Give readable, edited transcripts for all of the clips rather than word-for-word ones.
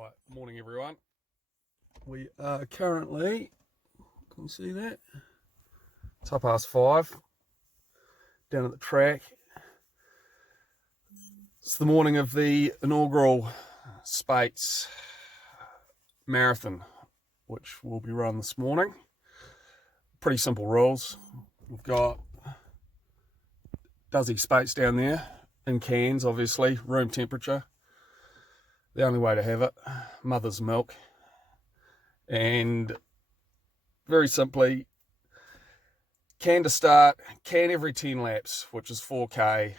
Right, morning everyone. We are currently, can you see that? It's 5:30, down at the track. It's the morning of the inaugural Speights marathon, which will be run this morning. Pretty simple rules. We've got dozy speights down there, in cans obviously, room temperature. The only way to have it, mother's milk. And very simply, can to start, can every 10 laps, which is 4K, and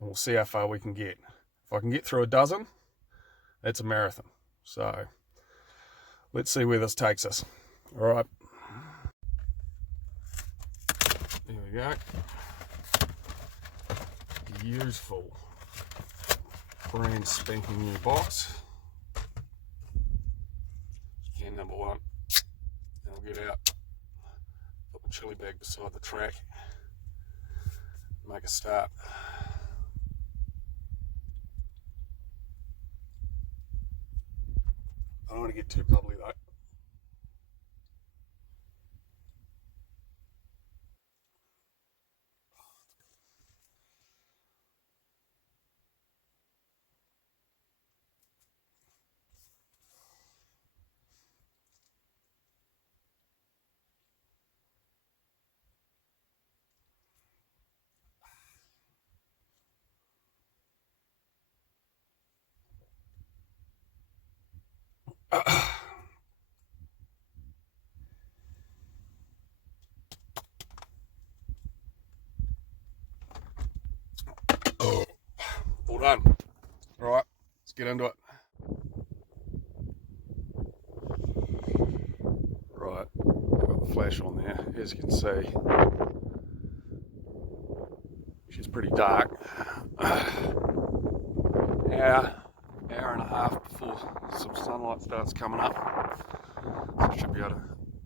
we'll see how far we can get. If I can get through a dozen, that's a marathon. So let's see where this takes us. All right. There we go. Beautiful. Brand spanking new box. Can number one. Then I'll get out, put the chili bag beside the track, make a start. I don't want to get too bubbly though. All done. All right, let's get into it. Right, I've got the flash on there. As you can see, she's pretty dark. Hour and a half before some sunlight starts coming up. So I should be able to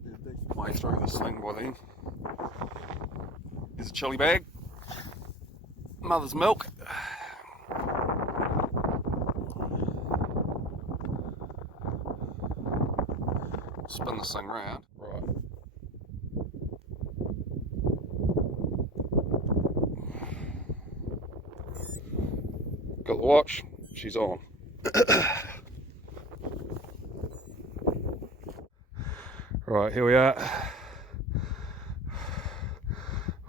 be a decent way through this thing by then. There's a chili bag, mother's milk. Spin this thing round. Right. Got the watch, she's on. Right, here we are.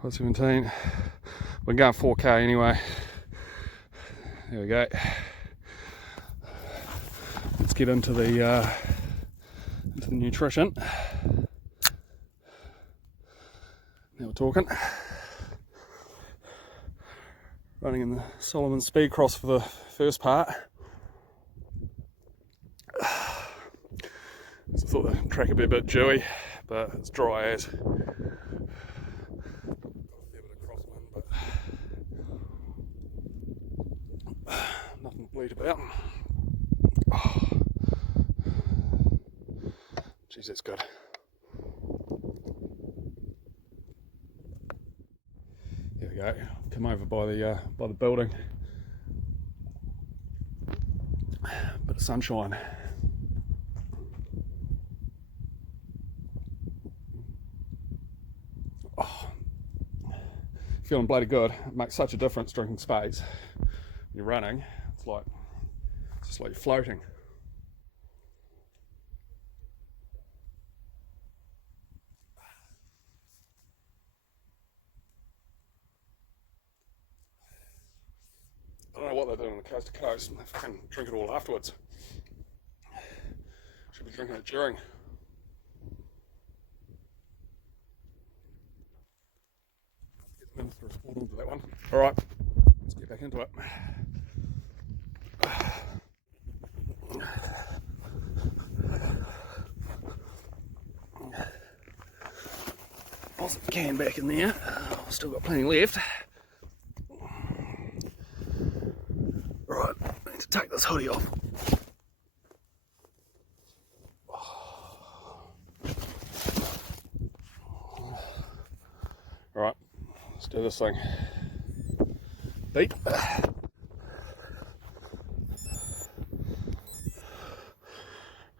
1:17. We're going 4K anyway. There we go. Let's get into the nutrition. Now we're talking. Running in the Solomon Speed Cross for the first part. So I thought the track would be a bit dewy, but it's dry as. Got a fair bit of crosswind, but nothing to bleed about. Oh. Jeez, that's good. There we go. Come over by the building. Bit of sunshine. Oh, feeling bloody good. It makes such a difference drinking speights. When you're running, it's just like you're floating. I don't know what they're doing on the coast to coast. They can drink it all afterwards. Should be drinking it during. Get the minutes to respond onto that one. Alright, let's get back into it. Toss the can back in there. Still got plenty left. Right, I need to take this hoodie off. Right, let's do this thing. Beep.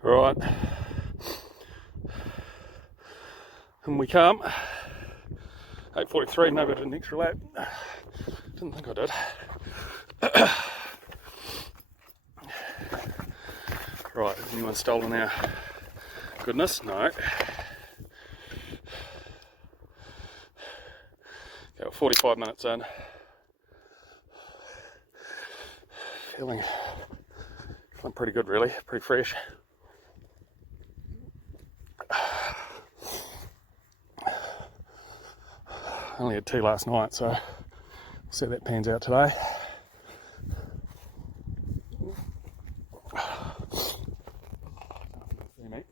Right, and we come. 8:43, maybe I did an extra lap. Didn't think I did. Right, has anyone stolen our goodness? No. Okay, 45 minutes in. Feeling pretty good, really, pretty fresh. Only had tea last night, so we'll see how that pans out today. See, mate.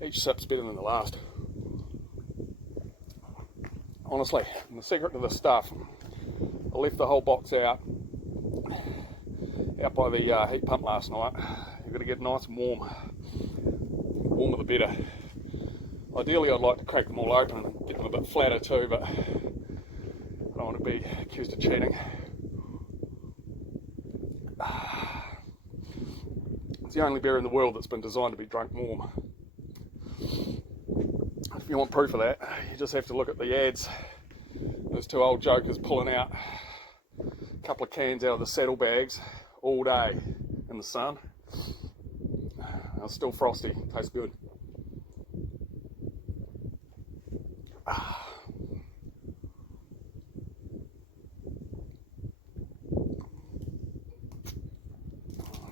Each sip's better than the last. Honestly, and the secret to this stuff, I left the whole box out by the heat pump last night. You've got to get nice and warm. The warmer the better. Ideally I'd like to crack them all open and get them a bit flatter too, but I don't want to be accused of cheating. It's the only beer in the world that's been designed to be drunk warm. If you want proof of that, you just have to look at the ads. Those two old jokers pulling out a couple of cans out of the saddlebags all day in the sun. It's still frosty, tastes good.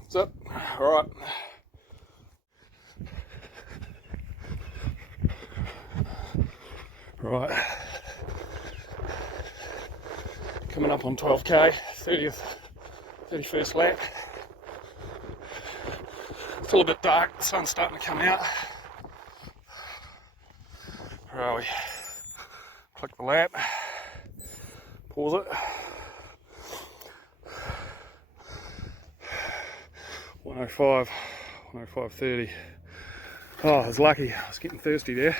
That's it. All right. Right. Coming up on 12k, 31st lap. Still a bit dark, the sun's starting to come out. Where are we? Click the lap, pause it. 105, 105.30. Oh, I was lucky, I was getting thirsty there.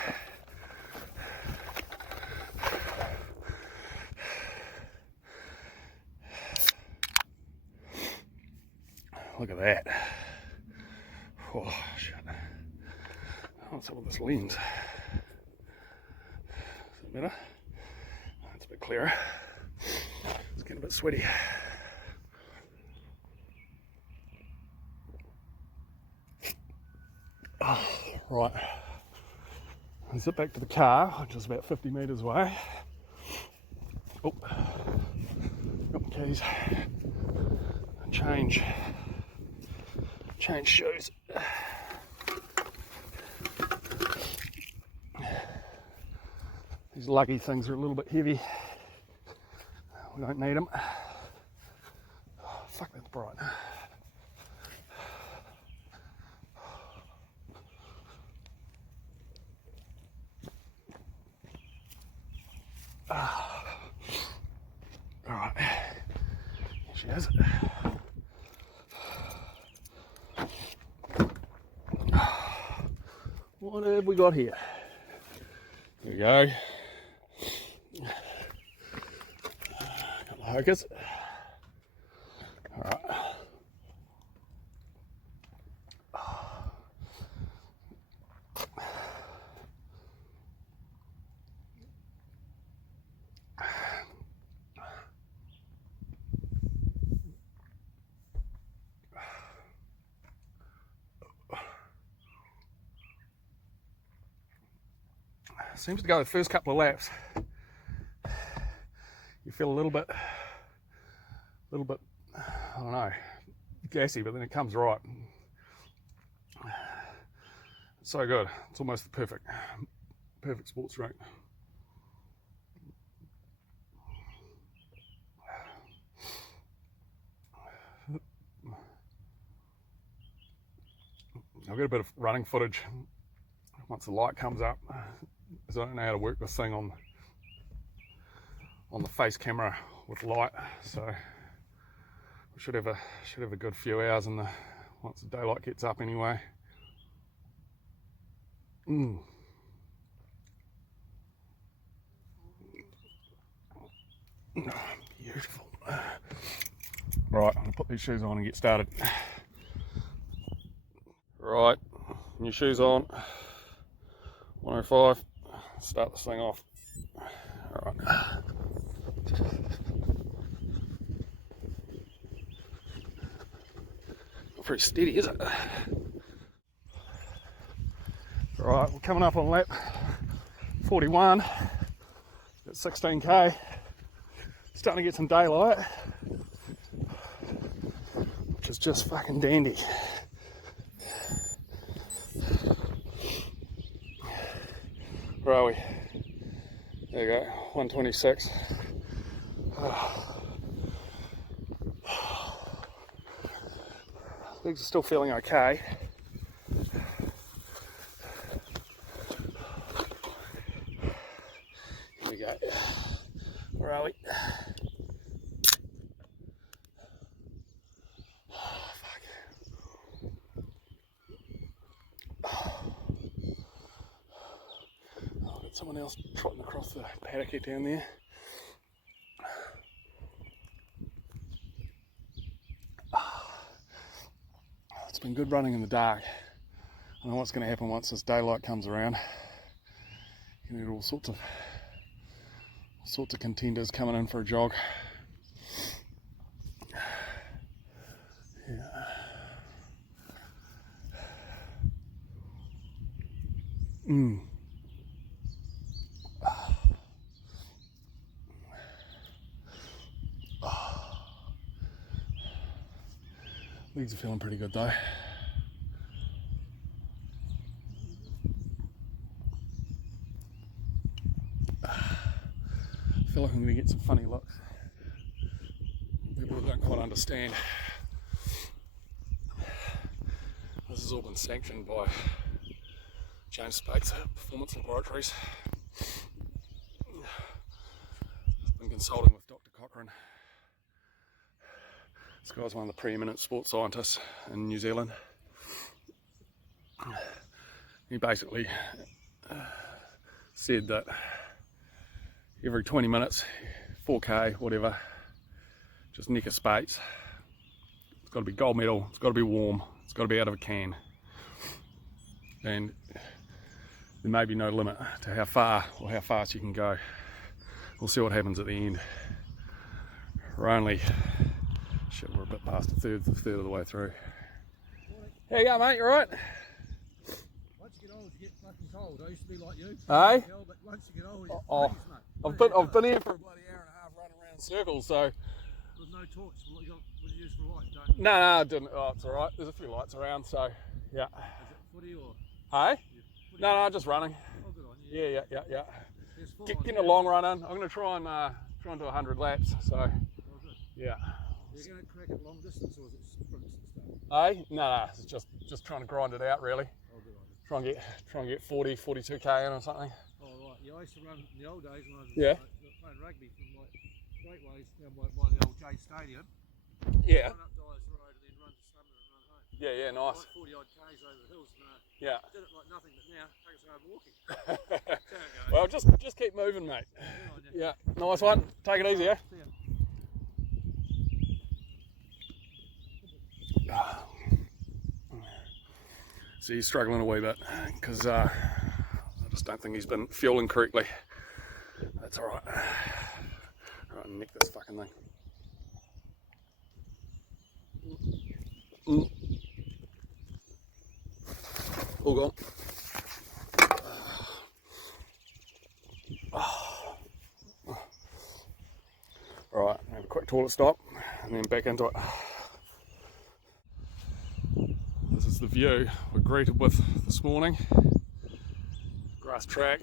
Look at that. Oh, shit. What's up with this lens? Is it better? That's a bit clearer. It's getting a bit sweaty. Oh, right. I zip back to the car, which is about 50 metres away. Oh, got my keys. Change shoes. These luggy things are a little bit heavy. We don't need them. Oh, fuck, that's bright. All right, here she is. What have we got here? There we go. A couple of hokers. All right. Seems to go the first couple of laps. You feel a little bit, I don't know, gassy, but then it comes right. It's so good. It's almost the perfect sports drink. I'll get a bit of running footage once the light comes up, because I don't know how to work this thing on the face camera with light, so we should have a good few hours in the once the daylight gets up anyway. Beautiful. Right, I'm gonna put these shoes on and get started. Right, new shoes on. 105. Start this thing off. All right. Not very steady, is it? Right, we're coming up on lap 41. Got 16k. Starting to get some daylight, which is just fucking dandy. Where are we? There you go, 126. Legs are still feeling okay. Here we go. Where are we? Oh, fuck. Oh, got someone else trotting across the paddock down there. It's been good running in the dark. I know what's going to happen once this daylight comes around. You need all sorts of contenders coming in for a jog. Yeah. Legs are feeling pretty good though. I feel like I'm going to get some funny looks. People don't quite understand. This has all been sanctioned by James Speights Performance Laboratories. I've been consulting with Dr. Cochrane. This guy's one of the preeminent sports scientists in New Zealand. He basically said that every 20 minutes, 4k, whatever, just nick a speights. It's got to be gold medal, it's got to be warm, it's got to be out of a can. And there may be no limit to how far or how fast you can go. We'll see what happens at the end. We're only, shit, we're a bit past a third of the way through. How you going, mate? You alright? Once you get old, you get fucking cold. I used to be like you. Hey? But once you get old, I've been here for a bloody hour and a half running around in circles, so. There's no torch. What do you use for light? No, I didn't. Oh, it's alright. There's a few lights around, so yeah. Is it footy or? Hey? No, just running. Oh, good on you. Yeah. There's Getting a long run in. I'm going to try and do 100 laps, so. Oh, good. Yeah. Are you going to crack it long distance or is it sprints and stuff? Hey? No, it's just trying to grind it out, really. Oh, good on you. Try and get 40, 42k in or something. Oh, right. Yeah, I used to run in the old days when I was playing rugby from like Great Ways down by the old J Stadium. Yeah. Run up Dyers Road and then run to Summer and run home. Yeah, nice. Like 40 odd k's over the hills and Yeah. did it like nothing, but now take us home walking. Well, just keep moving, mate. Yeah. Yeah, nice one. Take it easy, yeah? See ya. So he's struggling a wee bit because I just don't think he's been fueling correctly. That's alright. Alright, nick this fucking thing. All gone. Alright, have a quick toilet stop and then back into it. This is the view we're greeted with this morning. Grass track,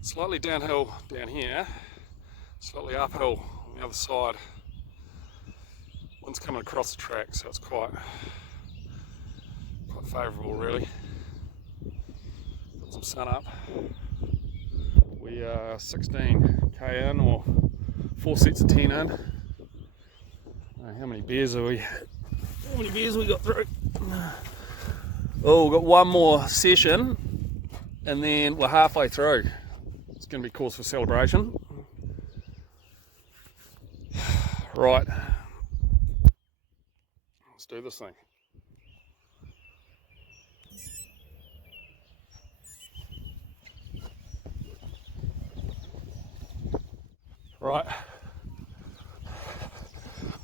slightly downhill down here, slightly uphill on the other side. Wind's coming across the track, so it's quite favourable really. Got some sun up. We are 16k in or 4 sets of 10 in. How many beers we got through? Oh, we've got one more session and then we're halfway through. It's going to be cause for celebration. Right, let's do this thing. Right,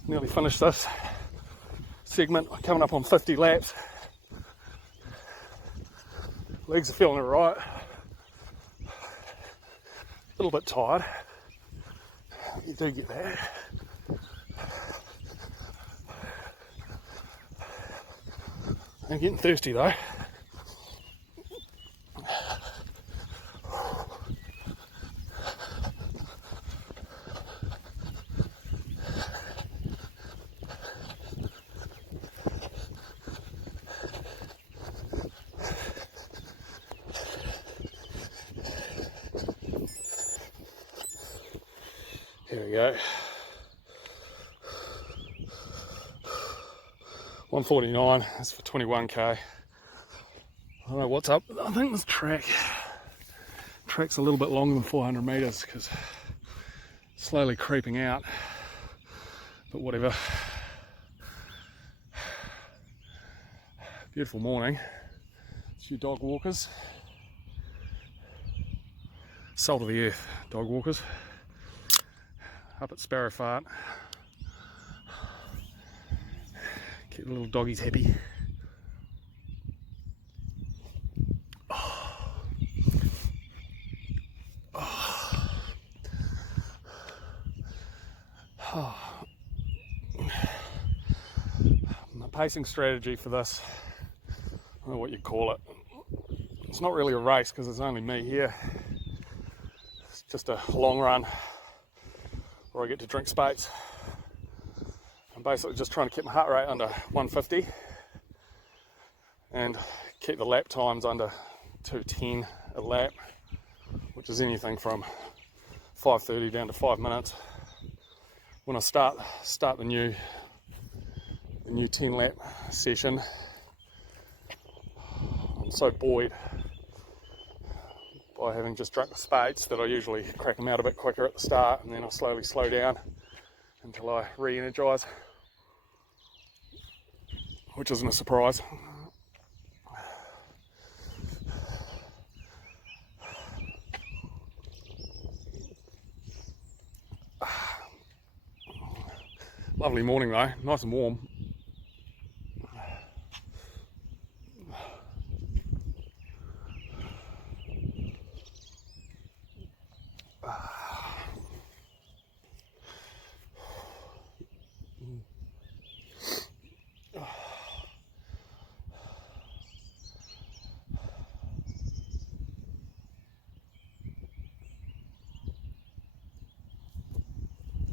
nearly finished this segment, coming up on 50 laps. Legs are feeling alright. A little bit tired. You do get that. I'm getting thirsty though. Here we go. 149, that's for 21k. I don't know what's up. I think this track's a little bit longer than 400 meters because slowly creeping out, but whatever. Beautiful morning. It's you dog walkers. Salt of the earth dog walkers. Up at Sparrow Fart. Keep the little doggies happy. My pacing strategy for this, I don't know what you call it. It's not really a race because there's only me here. It's just a long run where I get to drink speights. I'm basically just trying to keep my heart rate under 150 and keep the lap times under 210 a lap, which is anything from 5:30 down to 5 minutes. When I start the new 10 lap session, I'm so buoyed by having just drunk the speights that I usually crack them out a bit quicker at the start, and then I slowly slow down until I re-energise, which isn't a surprise. Lovely morning though, nice and warm.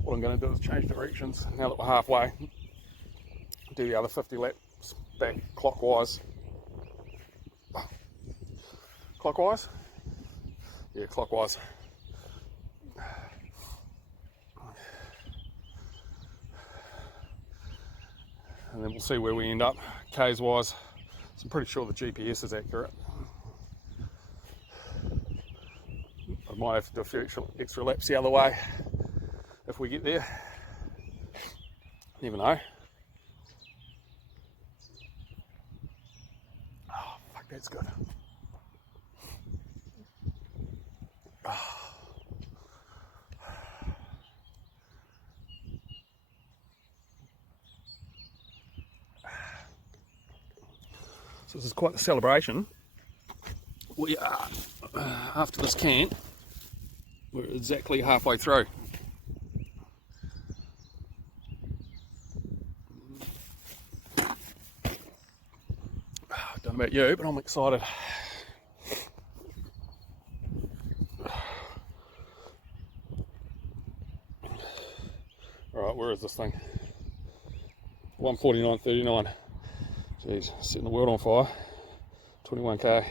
What I'm going to do is change directions now that we're halfway. Do the other 50 laps back clockwise. Clockwise? Yeah, clockwise. And then we'll see where we end up, K's wise. So I'm pretty sure the GPS is accurate. I might have to do a few extra laps the other way if we get there. Never know. Oh, fuck, that's good. So this is quite the celebration. We are, after this camp, we're exactly halfway through. I don't know about you, but I'm excited. Alright, where is this thing? 149.39. Jeez, setting the world on fire. 21k.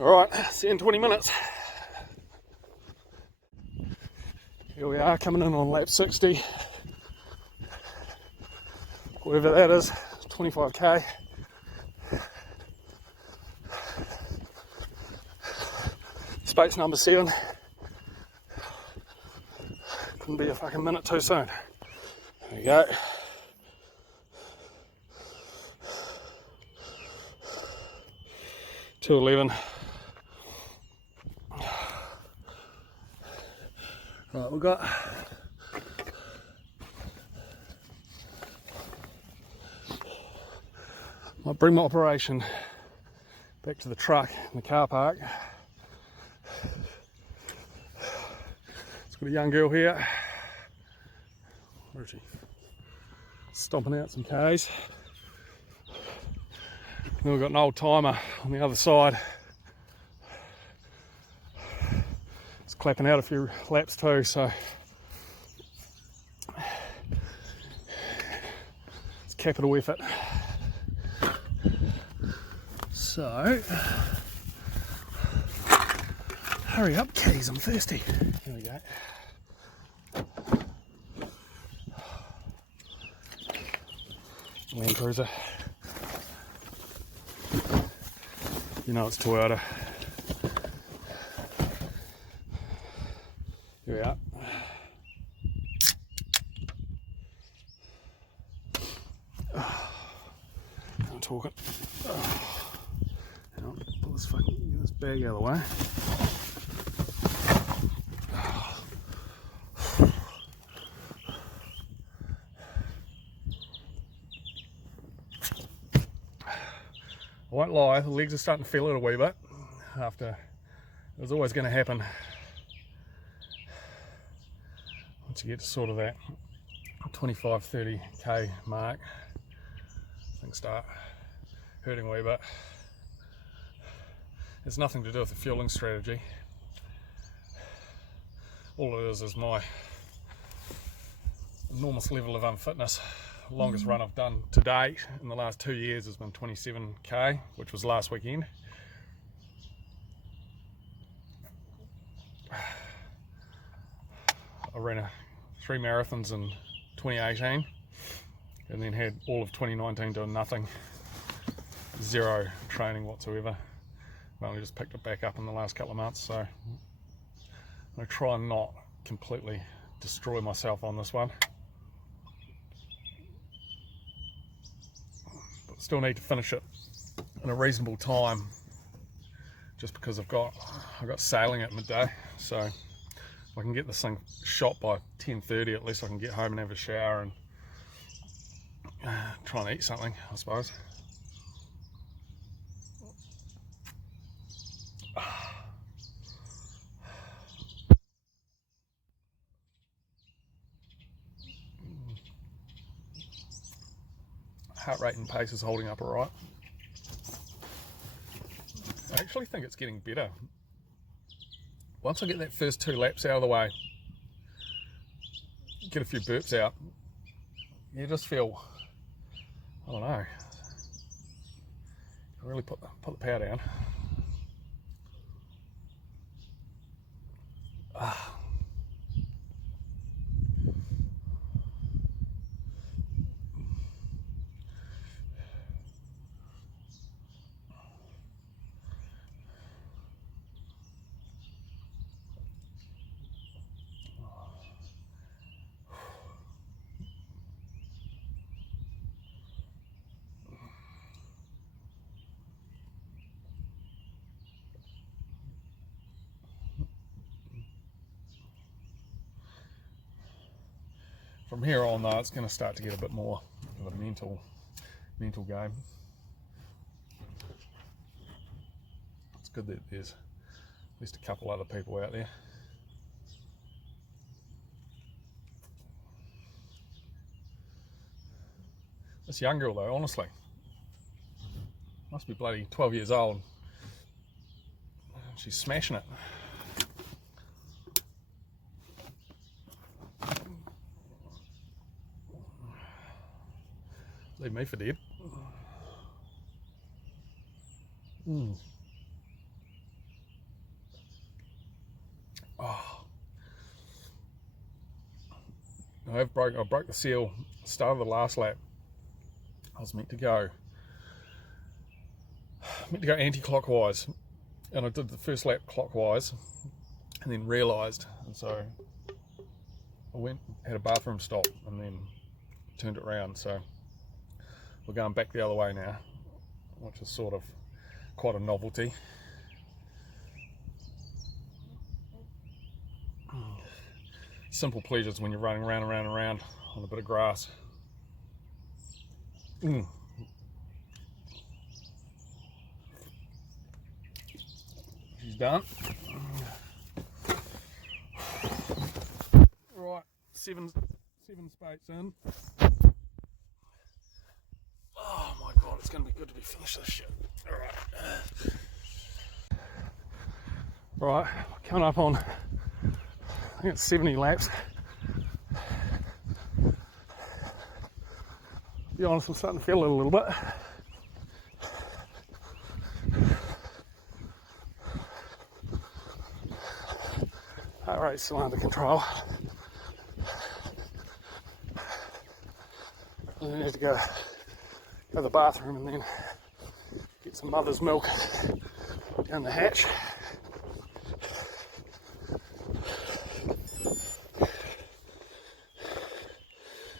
Alright, see you in 20 minutes. Here we are coming in on lap 60. Whatever that is, 25k. Speights number 7. Couldn't be a fucking minute too soon. There we go. $2:11. Right, we've got I'll bring my operation back to the truck in the car park. It's got a young girl here. Where is she? Stomping out some K's. Then we've got an old timer on the other side. It's clapping out a few laps too, so it's capital effort. So, hurry up, Keys, I'm thirsty. There we go. Land Cruiser. You know it's Toyota. Here we are. I'm talking. Hang on, pull this bag out of the way. I won't lie, the legs are starting to feel it a wee bit after. It was always going to happen. Once you get to sort of that 25-30k mark, things start hurting a wee bit. It's nothing to do with the fueling strategy. All it is my enormous level of unfitness. The longest run I've done to date in the last 2 years has been 27k, which was last weekend. I ran 3 marathons in 2018 and then had all of 2019 doing nothing, zero training whatsoever. I've only just picked it back up in the last couple of months, so I'm going to try and not completely destroy myself on this one. But still need to finish it in a reasonable time, just because I've got sailing at midday. So if I can get this thing shot by 10:30, at least I can get home and have a shower and try and eat something, I suppose. Heart rate and pace is holding up alright. I actually think it's getting better. Once I get that first 2 laps out of the way, get a few burps out, you just feel, I don't know, really put the power down. From here on though, it's going to start to get a bit more of a mental game. It's good that there's at least a couple other people out there. This young girl though, honestly, must be bloody 12 years old. She's smashing it. Leave me for dead. Oh. I broke the seal, start of the last lap. I was meant to go anti-clockwise, and I did the first lap clockwise, and then realised, and so I went, had a bathroom stop, and then turned it around. So we're going back the other way now, which is sort of quite a novelty. Simple pleasures when you're running around and around on a bit of grass. She's done. Right, seven speights in. Oh my god, it's going to be good to be finished this shit. Right, coming up on, I think it's 70 laps. To be honest, I'm starting to feel it a little bit. Heart rate's still under control. I need to go to the bathroom and then get some mother's milk down the hatch.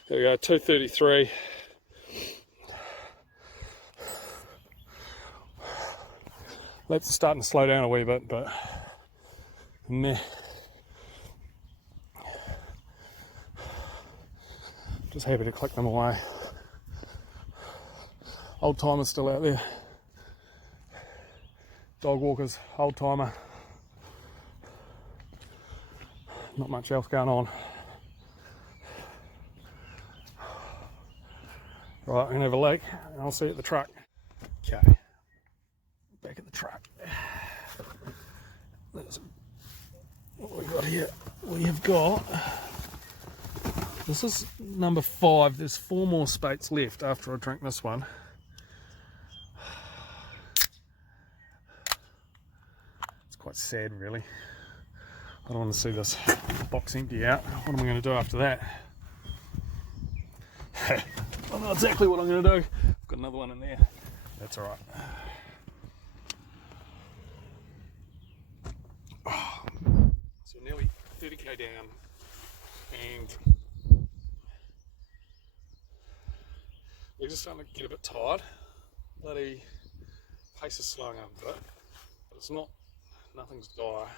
There we go, 2:33. Laps are starting to slow down a wee bit, but meh. Just happy to click them away. Old timer's still out there. Dog walkers, old timer. Not much else going on. Right, I'm gonna have a leak and I'll see you at the truck. Okay, back at the truck. That's what we got here. We have got, this is number 5. There's 4 more speights left after I drink this one. It's quite sad, really. I don't want to see this box empty out. What am I going to do after that? I know exactly what I'm going to do. I've got another one in there. That's all right. Oh, so nearly 30k down, and we're just starting to get a bit tired. Bloody pace is slowing up a bit, but it's not. Nothing's dire.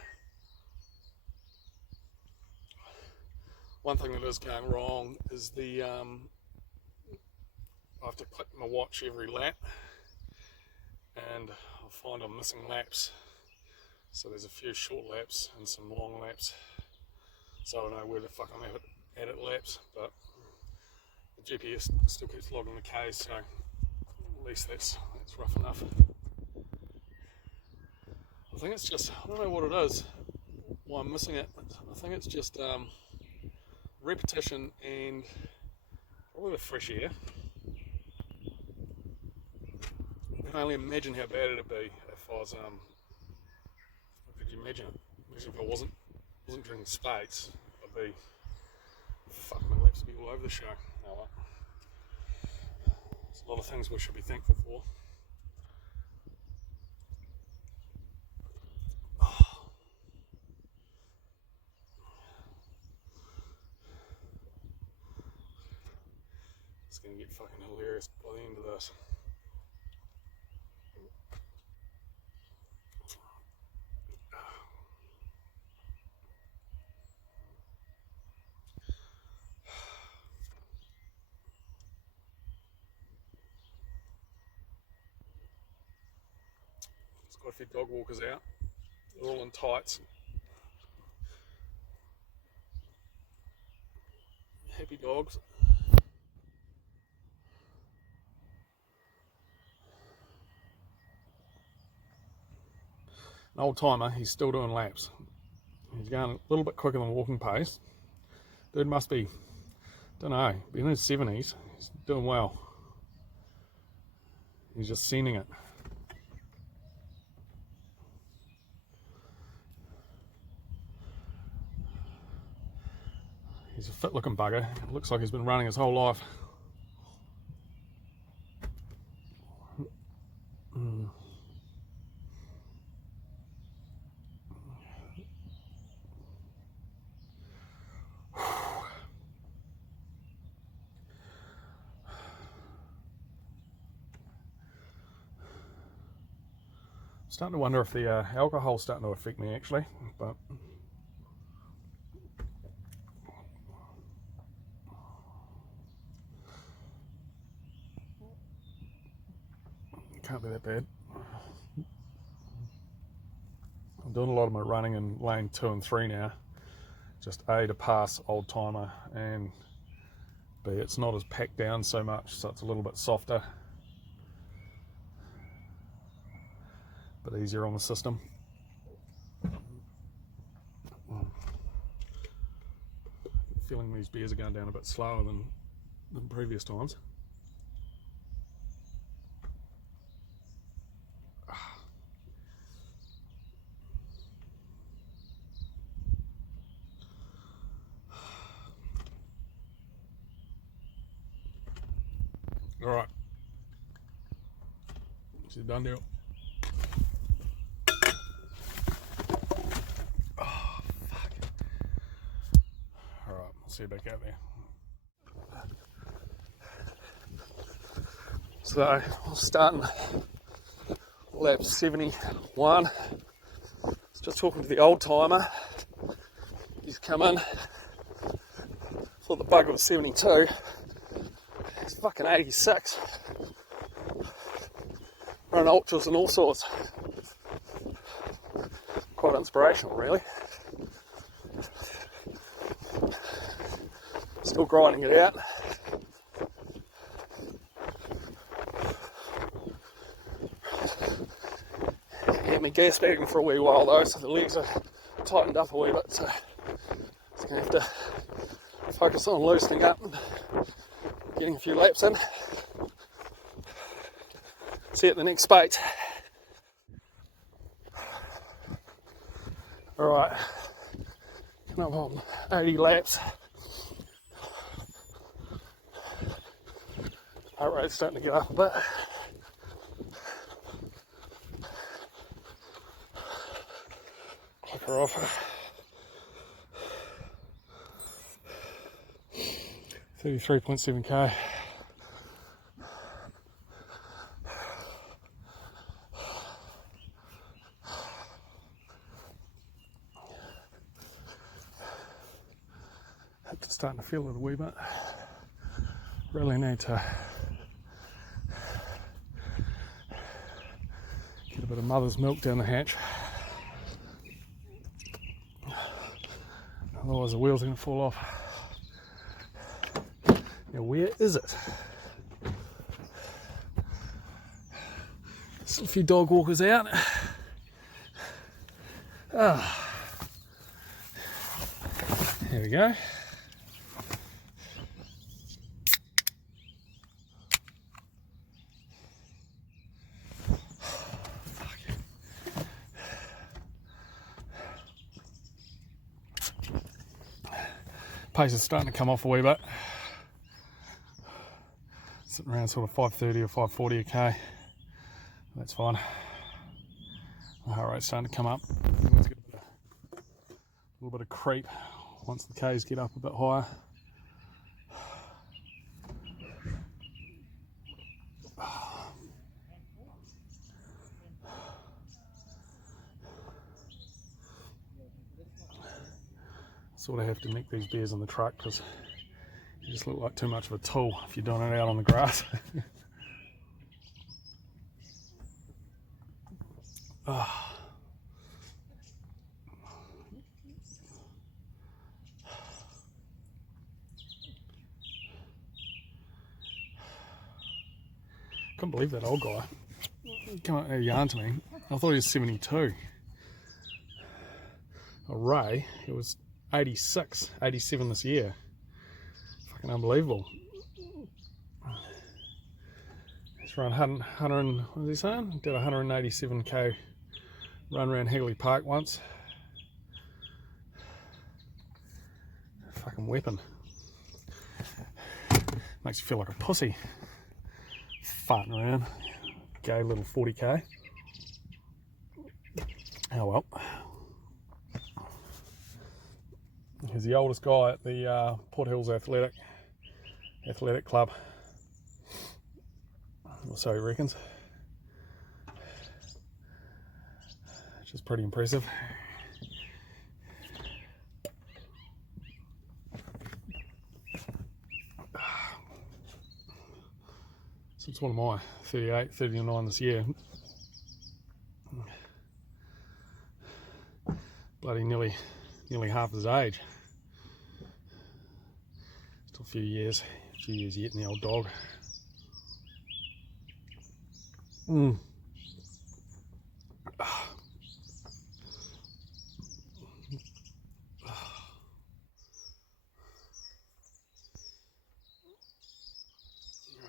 One thing that is going wrong is the I have to click my watch every lap, and I find I'm missing laps. So there's a few short laps and some long laps. So I know where the fuck I'm at laps, but the GPS still keeps logging the K's, so at least that's rough enough. I think it's just, I don't know what it is, why I'm missing it. I think it's just repetition and probably the fresh air. I can only imagine how bad it'd be if I was, could you imagine it? Imagine if I wasn't drinking speights, I'd be, fuck, my laps would be all over the show. Oh well. There's a lot of things we should be thankful for. It's going to get fucking hilarious by the end of this. There's quite a few dog walkers out. They're all in tights. Happy dogs. An old timer, he's still doing laps. He's going a little bit quicker than walking pace. Dude must be, don't know, be in his 70s. He's doing well. He's just sending it. He's a fit looking bugger. Looks like he's been running his whole life. Starting to wonder if the alcohol's starting to affect me actually, but can't be that bad. I'm doing a lot of my running in lane 2 and 3 now, just A, to pass old timer, and B, it's not as packed down so much, so it's a little bit softer, but easier on the system. Feeling these beers are going down a bit slower than previous times. All right, it's a done deal. Oh, fuck. All right, I'll see you back out there. So I'm starting lap 71. I was just talking to the old timer. He's come in. Thought the bugger was 72. It's fucking 86. Running ultras and all sorts. Quite inspirational, really. Still grinding it out. Had me gas bagging for a wee while though, so the legs are tightened up a wee bit, so just gonna have to focus on loosening up and getting a few laps in. See you at the next speights. Alright, coming up on 80 laps. Heart rate's starting to get up a bit. Clicker off. 33.7k. It's starting to feel it a wee bit. Really need to get a bit of mother's milk down the hatch. Otherwise the wheels are going to fall off. Now where is it? Still a few dog walkers out. Here we go. Pace is starting to come off a wee bit. Sitting around sort of 5:30 or 5:40 a k. That's fine. The heart rate's starting to come up. Let's get a little bit of creep once the k's get up a bit higher. Sort of have to nick these beers in the truck because you just look like too much of a tool if you're doing it out on the grass. Couldn't believe that old guy come out and yarn to me. I thought he was 72. Oh, Ray, it was 86, 87 this year. Fucking unbelievable. He's run 100, what was he saying? Did 187k run around Hagley Park once. Fucking weapon. Makes you feel like a pussy. Farting around. Gay little 40k. Oh well. He's the oldest guy at the Port Hills Athletic Club. Or so he reckons. Which is pretty impressive. Since what am I? 38, 39 this year. Bloody nearly half his age. Still a few years yet in the old dog.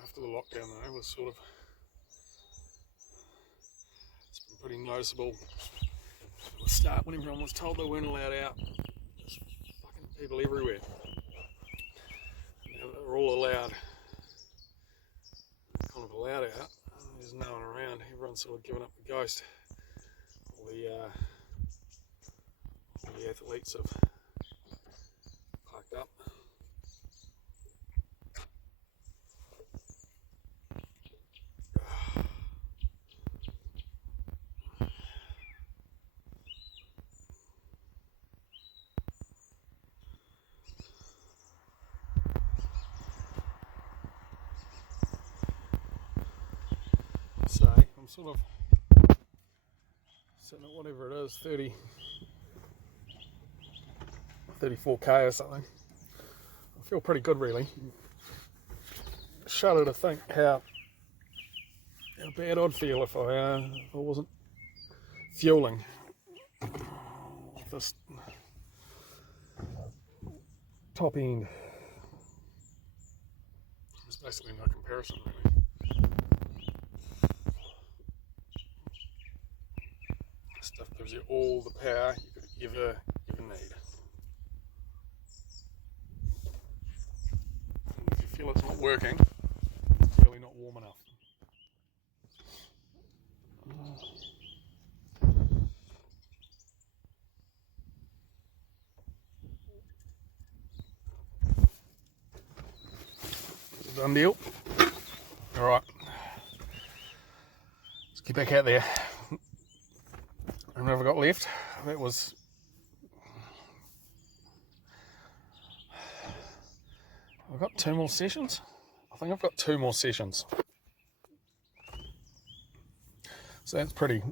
After the lockdown though, was sort of, it's been pretty noticeable at the start when everyone was told they weren't allowed out. Just fucking people everywhere. Now they're all allowed, kind of allowed out. There's no one around. Everyone's sort of given up the ghost. All the athletes have parked up. So I'm sort of sitting at whatever it is, 34k or something. I feel pretty good really. Shudder to think how bad I'd feel if I wasn't fueling this top end. There's basically no comparison really. Stuff gives you all the power you could ever need. And if you feel it's not working, it's really not warm enough. Done deal. Alright. Let's get back out there. How many have I got left? That was... I've got 2 more sessions? I think I've got 2 more sessions. So that's pretty...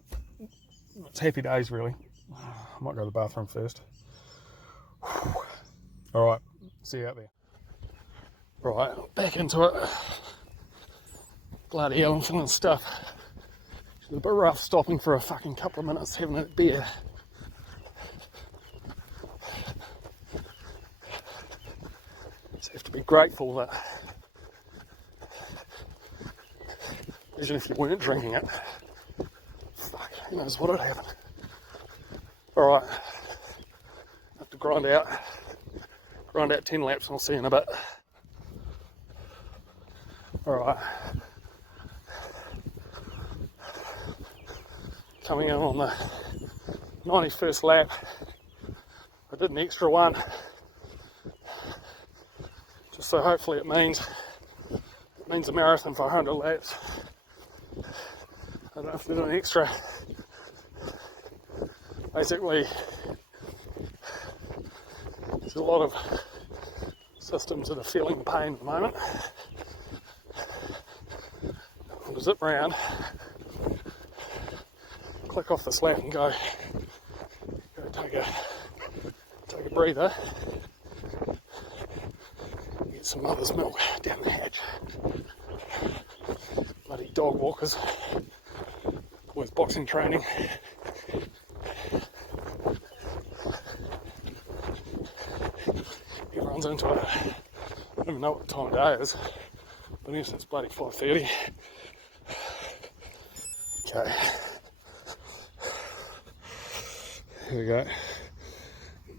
It's happy days really. I might go to the bathroom first. Alright, see you out there. Right, back into it. Bloody hell, I'm feeling stuff. It's a bit rough stopping for a fucking couple of minutes having a beer. Just have to be grateful that even if you weren't drinking it, fuck, who knows what would happen. Alright, have to grind out 10 laps and I'll see you in a bit. Alright. Coming in on the 91st lap. I did an extra one. Just so hopefully it means a marathon for 100 laps. I don't have to do an extra. Basically, there's a lot of systems that are feeling pain at the moment. I'll zip round, click off the slack and go take a breather, get some mother's milk down the hatch. Bloody dog walkers, boys boxing training. Everyone's into it. I don't even know what the time of day is, but yes, it's bloody 5:30. Okay. Here we go.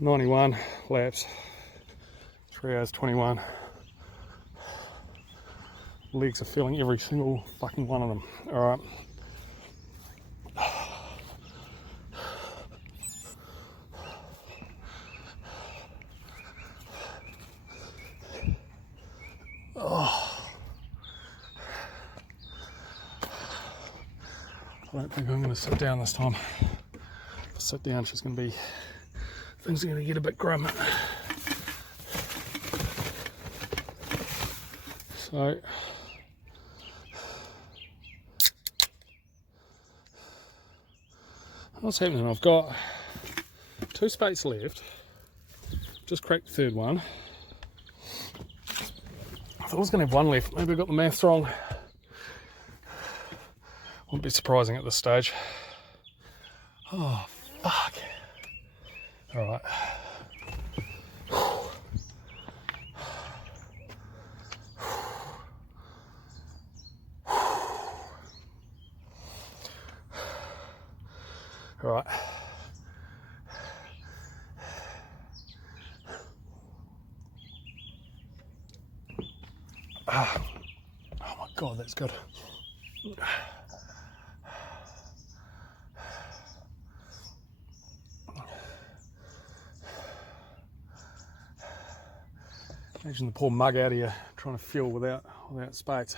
91 laps, 3 hours 21. legs are feeling every single fucking one of them. Alright. I don't think I'm going to sit down this time. If I sit down, she's going to be, things are going to get a bit grim. So, what's happening? I've got 2 speights left. Just cracked the third one. I thought I was going to have one left. Maybe I got the maths wrong. Wouldn't be surprising at this stage. Oh, fuck. Alright. Alright. Oh my god, that's good. Imagine the poor mug out here trying to fuel without speights.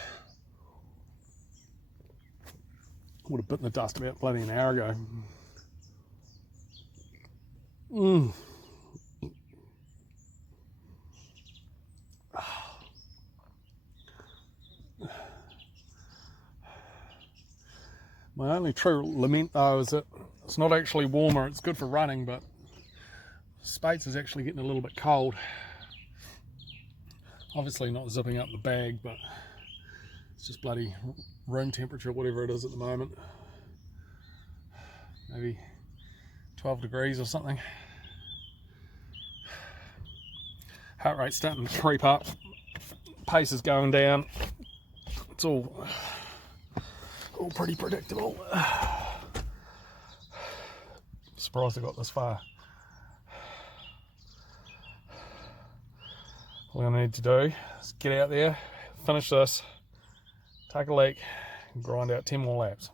Would have bitten the dust about bloody an hour ago. My only true lament though is that it's not actually warmer. It's good for running, but speights is actually getting a little bit cold. Obviously not zipping up the bag, but it's just bloody room temperature, whatever it is at the moment. Maybe 12 degrees or something. Heart rate's starting to creep up. Pace is going down. It's all pretty predictable. Surprised I got this far. All I need to do is get out there, finish this, take a leak, and grind out 10 more laps.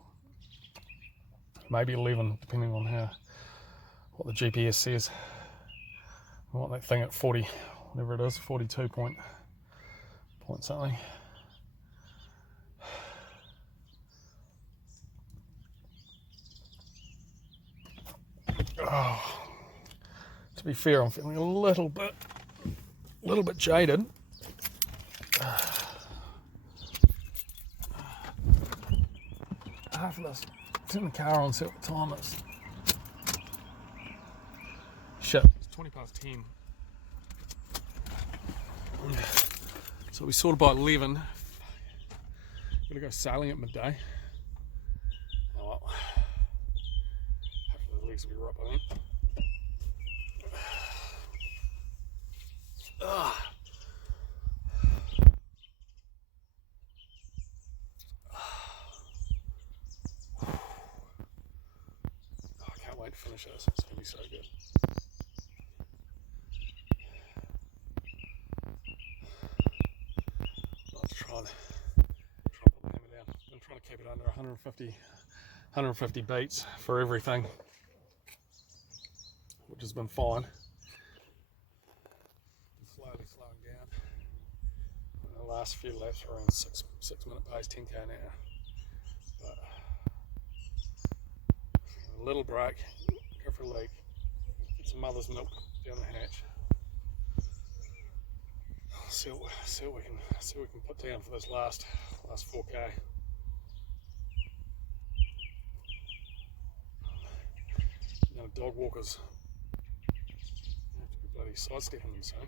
Maybe 11, depending on what the GPS says. I want that thing at 40, whatever it is, 42 point something. Oh, to be fair, I'm feeling a little bit jaded. Half of this. It's in the car on, see what time it's. Shit, it's 20 past 10. So we sorted by 11. Gotta go sailing at midday. Oh well. Hopefully the legs will be right by then. I can't wait to finish this. It's going to be so good. Let's try and put the hammer down. I'm trying to keep it under 150 beats for everything, which has been fine. Slowly slowing down. And the last few laps are around 6 minute pace, 10k an hour. But a little break, go for a leak, get some mother's milk down the hatch. See what we can put down for this last 4k. Now the dog walkers have to be bloody sidestepping them soon.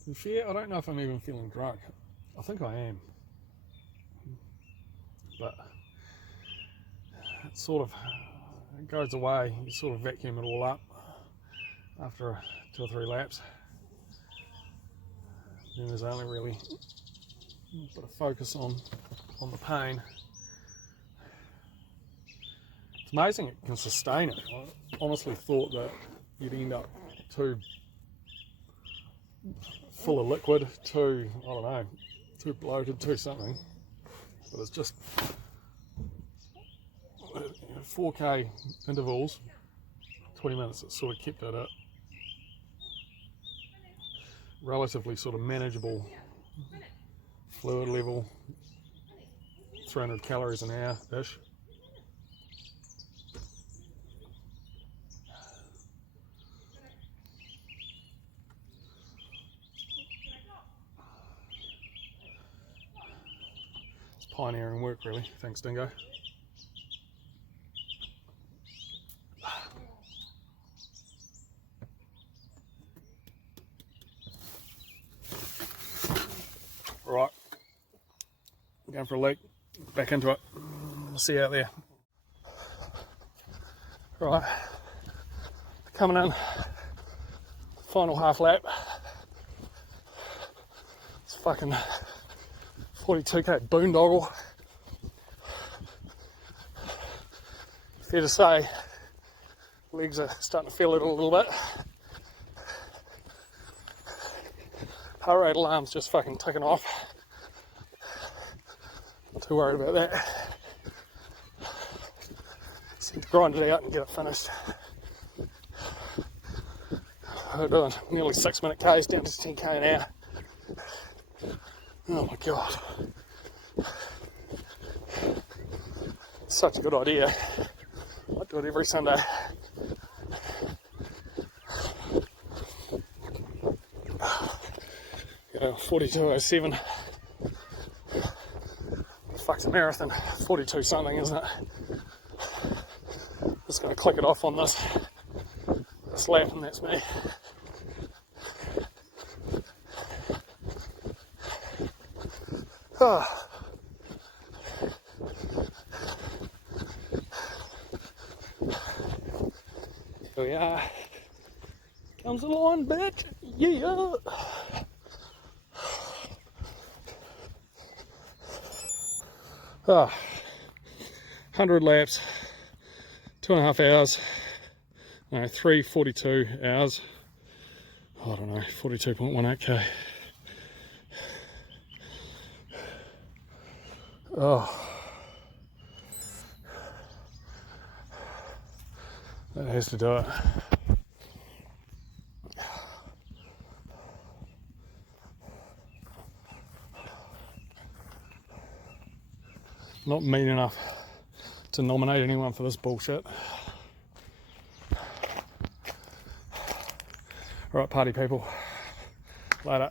To be fair, I don't know if I'm even feeling drunk. I think I am. But it goes away. You sort of vacuum it all up after 2 or 3 laps. Then there's only really a bit of focus on on the pain. It's amazing it can sustain it. I honestly thought that you'd end up too full of liquid, too, I don't know, too bloated, too something. But it's just 4K intervals, 20 minutes, it sort of kept it at relatively sort of manageable fluid level, 300 calories an hour-ish. It's pioneering work really, thanks Dingo. Right, going for a leak, back into it, we'll see you out there. Right, coming in, final half lap. It's fucking 42k boondoggle. Fair to say, legs are starting to feel it a little bit. Heart rate alarm's just fucking ticking off. Not too worried about that. Just need to grind it out and get it finished. We're doing nearly 6-minute Ks down to 10k an hour. Oh my god. Such a good idea. I do it every Sunday. 42:07. Fuck's a marathon. 42 something, isn't it? Just gonna click it off on this lap, and that's me. Oh. Here we are. Comes the line, bitch. Yeah. Oh, 100 laps, 2.5 hours, no, 3:42 hours, I don't know, 42.18k. Oh, that has to do it. Not mean enough to nominate anyone for this bullshit. Alright, party people. Later.